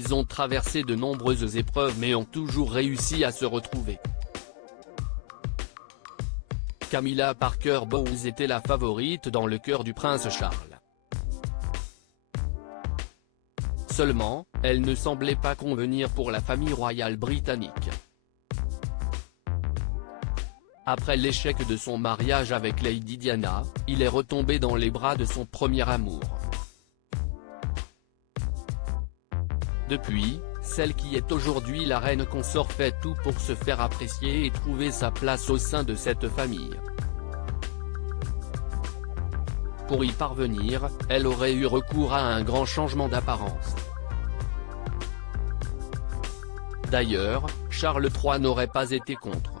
ils ont traversé de nombreuses épreuves mais ont toujours réussi à se retrouver. Camilla Parker Bowles était la favorite dans le cœur du prince Charles. Seulement, elle ne semblait pas convenir pour la famille royale britannique. Après l'échec de son mariage avec Lady Diana, il est retombé dans les bras de son premier amour. Depuis, celle qui est aujourd'hui la reine consort fait tout pour se faire apprécier et trouver sa place au sein de cette famille. Pour y parvenir, elle aurait eu recours à un grand changement d'apparence. D'ailleurs, Charles III n'aurait pas été contre.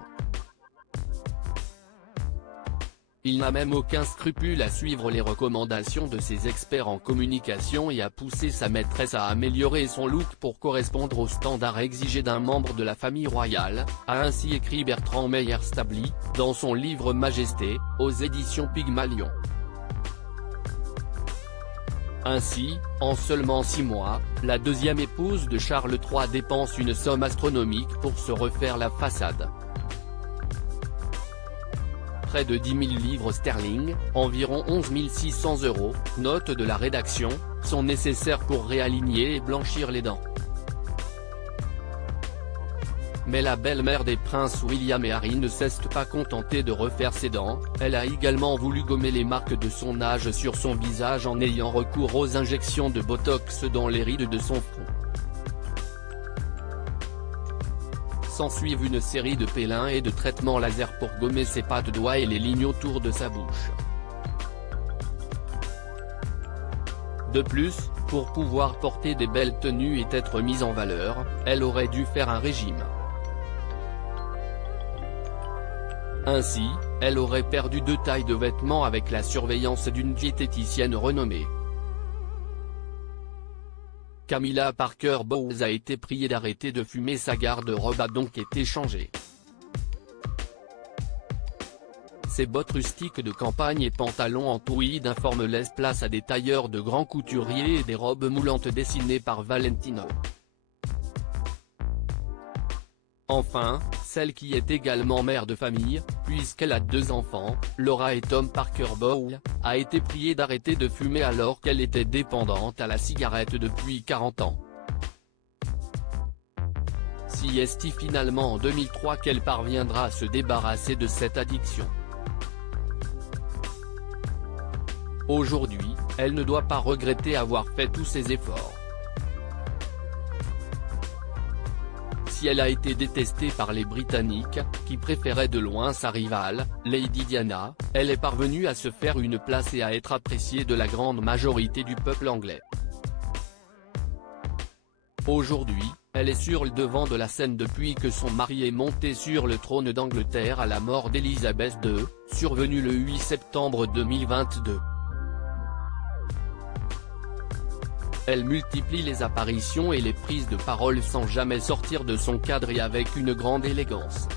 Il n'a même aucun scrupule à suivre les recommandations de ses experts en communication et à pousser sa maîtresse à améliorer son look pour correspondre aux standards exigés d'un membre de la famille royale, a ainsi écrit Bertrand Meyer-Stably, dans son livre Majesté, aux éditions Pygmalion. Ainsi, en seulement 6 mois, la deuxième épouse de Charles III dépense une somme astronomique pour se refaire la façade. Près de 10 000 livres sterling, environ 11 600 €, note de la rédaction, sont nécessaires pour réaligner et blanchir les dents. Mais la belle-mère des princes William et Harry ne s'est pas contentée de refaire ses dents, elle a également voulu gommer les marques de son âge sur son visage en ayant recours aux injections de botox dans les rides de son front. S'ensuivent une série de pélins et de traitements laser pour gommer ses pattes doigts et les lignes autour de sa bouche. De plus, pour pouvoir porter des belles tenues et être mise en valeur, elle aurait dû faire un régime. Ainsi, elle aurait perdu 2 tailles de vêtements avec la surveillance d'une diététicienne renommée. Camilla Parker Bowles a été priée d'arrêter de fumer, sa garde-robe a donc été changée. Ses bottes rustiques de campagne et pantalons en tweed informe laissent place à des tailleurs de grands couturiers et des robes moulantes dessinées par Valentino. Enfin, celle qui est également mère de famille, puisqu'elle a 2 enfants, Laura et Tom Parker Bowles, a été priée d'arrêter de fumer alors qu'elle était dépendante à la cigarette depuis 40 ans. Si est finalement en 2003 qu'elle parviendra à se débarrasser de cette addiction. Aujourd'hui, elle ne doit pas regretter avoir fait tous ces efforts. Si elle a été détestée par les Britanniques, qui préféraient de loin sa rivale, Lady Diana, elle est parvenue à se faire une place et à être appréciée de la grande majorité du peuple anglais. Aujourd'hui, elle est sur le devant de la scène depuis que son mari est monté sur le trône d'Angleterre à la mort d'Élisabeth II, survenue le 8 septembre 2022. Elle multiplie les apparitions et les prises de parole sans jamais sortir de son cadre et avec une grande élégance.